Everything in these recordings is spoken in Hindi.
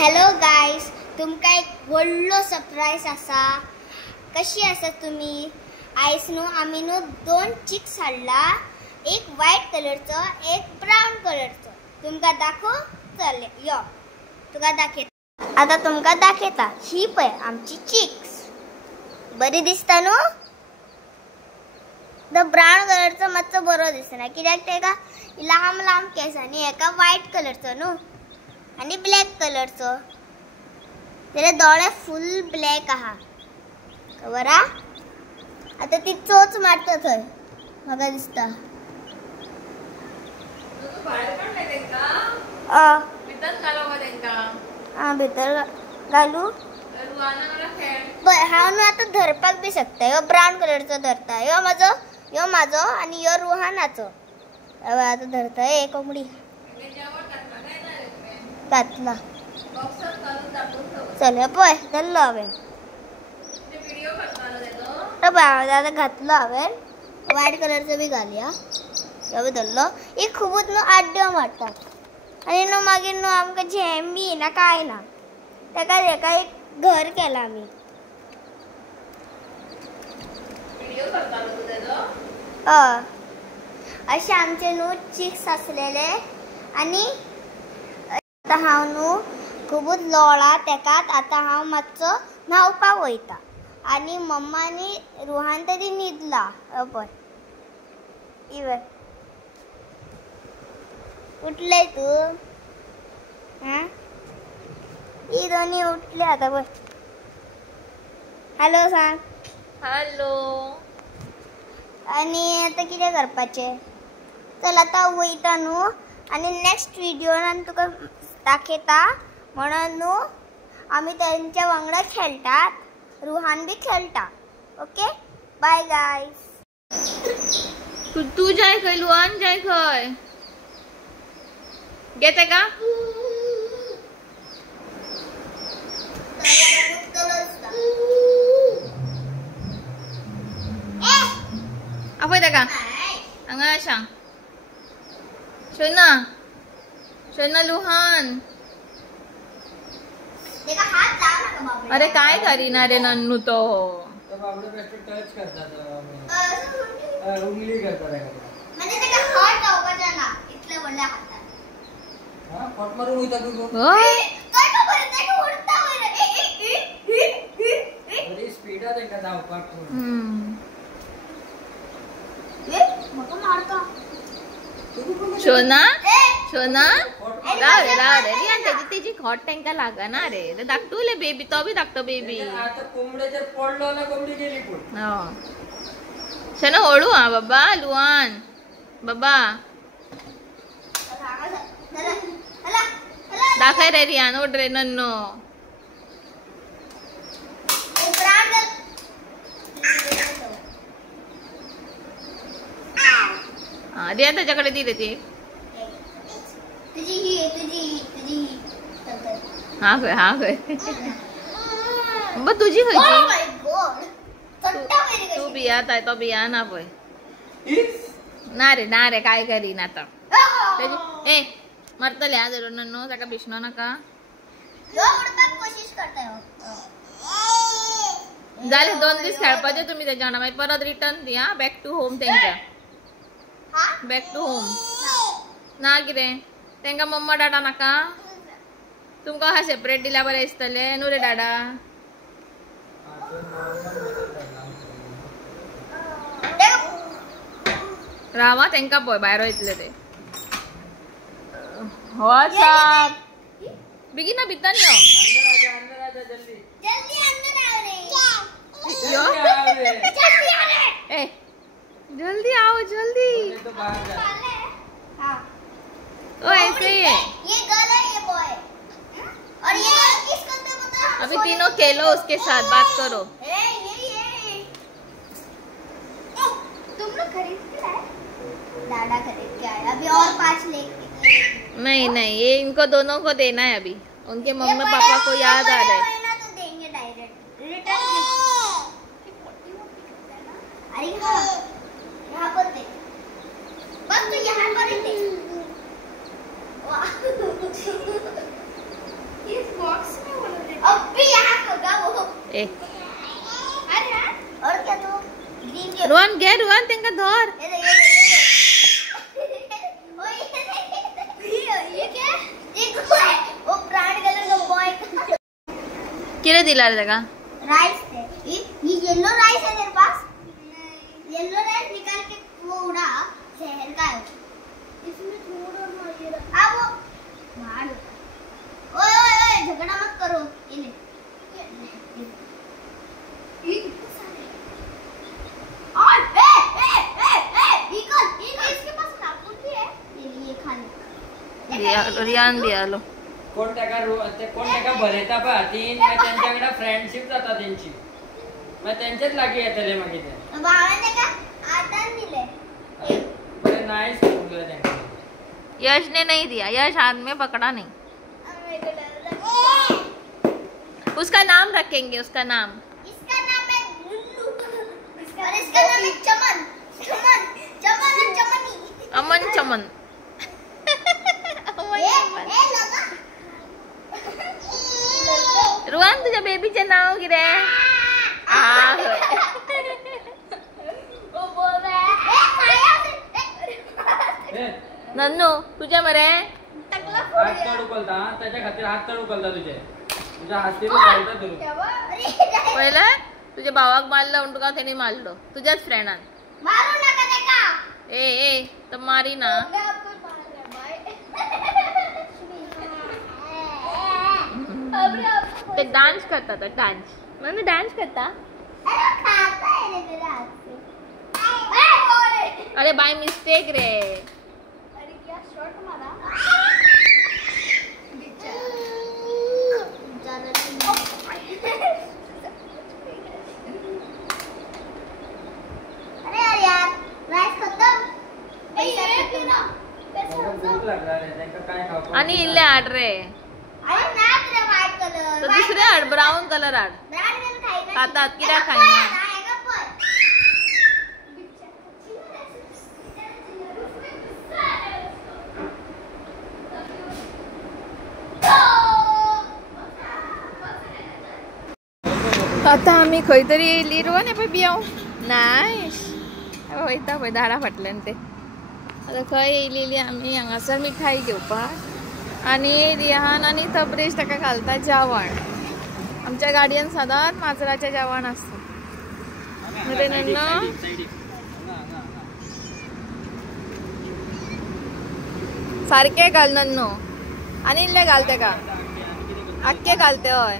हॅलो गाईज, तुमका एक व्हडलो सरप्राईज असा. कशी आसा तुम्ही? आयज न्हू आमी न्हू 2 चिक्स हाडला, एक व्हाईट कलरचो एक ब्राउन कलरचो. तुमका दाखव. चल यो तुका दाखयता. आता तुमका दाखयता. ही पळय आमची चिक्स. बरी दिसता न्हू? द ब्राउन कलरचो मातसो बरो दिसना, कित्याक तेका लांब लांब केस आनी एका व्हाईट कलरचो न्हू आणि ब्लॅक कलरचो. तेरे डोळे फुल ब्लॅक आहा खबर हा. आता ती चोच मारता थंय म्हाका दिसता. भितर घालू हांव न्हू आता धरपाक बी शकता. ह्यो ब्राउन कलरचो धरता, ह्यो माझो आणि ह्यो रुहानाचो. आता धरता हे कोंबडी घातला. चल पळय धरलो हांवें. आता घातलो हांवें. व्हाईट कलरचो बी घालया. ह्यो बी धरलो. ही खूबच न्हू आड्ड्यो मारतात आनी न्हू मागीर न्हू आमकां झेम बी ना काय ना. तेका एक घर केला आमी. अशे आमचे न्हू चिक्स आसलेले आनी आता हांव न्हू खूबच लोळा तेकात. आता हांव मातसो न्हावपाक वयता आनी मम्मा आनी रुहान तरी न्हिदला. पळय इवन उठले तू. ही दोन्ही उठले आता. पळय हॅलो सांग. हॅलो. आणि आता कितें करपाचें? चल आता वयता न्हू आनी नेक्स्ट व्हिडिओन तुका दाखयता. म्हणून न्हू आमी तेंच्या वांगडा खेळटात. रुहान बी खेळटा. Okay bye guys. तू जाय खंय? लुहान जाय खंय? घेते का? आपय का हांगा सांग. शोना लुहान. अरे काय करीना रे नन्नू तो. टच करतात उंगली करतात म्हणजे ते हात दाखवता ना इतले वडले हातात. हां फट मारून होईता तू. काय खबर ते उडता बरे. बरी स्पीड आहे का धावपाक. मका मारता. शोना राव रे रियान त्याची खोट तेंका लागाना रे. ते धाकटुले बेबी तो बी धाकटो बेबी. आता कोंबड्याच्या पडलो ना कोंबडी गेली पण. शोना हळू हा बाबा. लुहान बाबा दाखय रे रियान. ओढ रे नन्नो. रियान त्याच्याकडे दिले ते. हा खय तुझी खयची? तू बियात आहे तो बिया ना पळय. ना रे काय करीन आता. ए मरतले हा जरूर नन्नो. ताका भिष्णो नाका. झाले 2 दीस खेळपाचे तुम्ही त्याच्या वांगडा. मागीर परत रिटर्न दिया बॅक टू होम तेंच्या. बॅक टू होम ना कितें तेंका मम्मा डाडा नाका. तुमकां हा सेपरेट दिल्या बरें दिसतले न्हू रे डाडा. रावा तेंका पळय भायर वयतले ते. हो साप बेगीन भितर यो. ए जल्दी आओ जल्दी. ओ ऐसे ही है. ये गर्ल है ये बॉय. और ये किसको तो पता. अभी तीनों खेलो उसके साथ बात करो. ये तुम लोग खरीद के लाए? डाडा खरीद के आया. अभी और 5 लेके. नहीं ये इनको दोनों को देना है अभी. उनके मम्मी पापा को याद आ रहा है. तो देंगे डायरेक्ट रिटर्न. अरे हाँ यहाँ पर दे. बस तो यहाँ पर ही दे. वाह अभी यहाँ होगा वो। ए अरे और क्या तो ग्रीन के रोहन घे रोहन तेंका धर ये क्या एक वो ब्राउन कलर का बॉय किरे दिला रे का राइस है ये येलो राइस है तेरे पास येलो राइस निकाल के वो उड़ा शहर का है इसमें थोड़ा ना ये अब वो मार ओए ओए ओए झगड़ा मत करो ये ले ये कितना सारे और इको इसके पास नाखून भी है ये खाने रियान दिया लो कोण त्याका बरयता पळय हातीन मागीर तेंच्याकडे फ्रेंडशिप जाता तेंची मागीर तेंचेच लागीं येतले मागीर ते भावाने का आतान दिले बरे नाईस बोलले तेंका यश ने नहीं दिया यश हाथ में पकड़ा नहीं उसका नाम रखेंगे उसका नाम इसका नाम है लुल्लू और इसका नाम है चमन चमन चमन और चमनी अमन चमन ए लगा रुआन तुझ्या बेबीचे नाव किरे वो बोल रहा है नन्नू तुझ्या मरे टकला हात चढ उकलता त्याच्या खातीर हात चढ उकलता तुझ्या हातीर घालता तू पहिलं तुझ्या भावाक मारलं म्हणून तुका त्याने मारलो तुझ्याच फ्रेंडान मारू नका देखा ए तर मारी ना ते डान्स करतात डान्स म्हणजे डान्स करता अरे खाता है रे मेरा हाथ से अरे बाय मिस्टेक रे अरे क्या शॉट मारा अरे यार राइस खत्म पैसा भूक लागला रे त्यांका काय खाऊ आणि इल्ले आड रे अरे नाच रे व्हाइट कलर तर दुसरे आड ब्राऊन कलर आड ब्राउन कलर खाएगा खातात किती खायना आएगा पर आता आम्ही खंय तरी येयली रोवन हे पळय बियाव नायस वयता पळय झाडां फाटल्यान ते आता खंय येयलेली आमी हांगासर मिठाई घेवपाक आनी रिहान आनी तबरेश ताका घालता जेवण आमच्या गाडयेन सदांच माजराचें जेवण आसता रे नन्नू सारके घाल नन्नू आनी इल्ले घाल तेका आख्खे घाल ते हय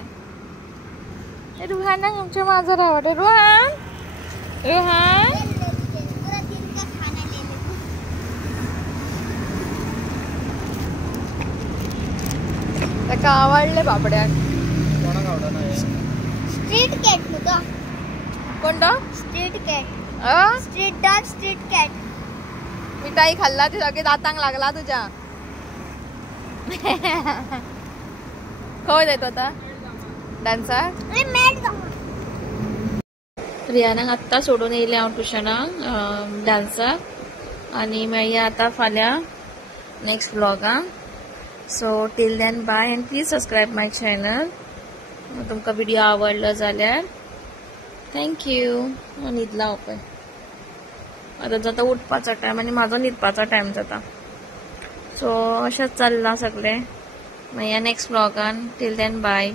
रुहानाक आमचे माजर आवडे रुहान रुहान पूरा दिन का खाना ले ले ताका आवडले बाबड्याक कोणाक आवडना हे स्ट्रीट कैट नुका कोण तो street cat street dog street cat मिठाई खाल्ला ती सगळी दातांक लागला तुझ्या खंय जाय तो आता डान्साक अरे मैट रियानाक आत्ता सोडून येयले हांव ट्युशनाक डान्साक आनी मेळया आता फाल्यां नेक्स्ट व्लॉगाक so till then bye and please subscribe my channel तुमकां व्हिडिओ आवडलो जाल्यार थँक्यू न्हिदला हांव पळय आतां जाता उठपाचो टायम आनी म्हाजो न्हिदपाचो टायम जाता सो अशेंच चल्लां सगळें मेळया नेक्स्ट व्लॉगान टील देन बाय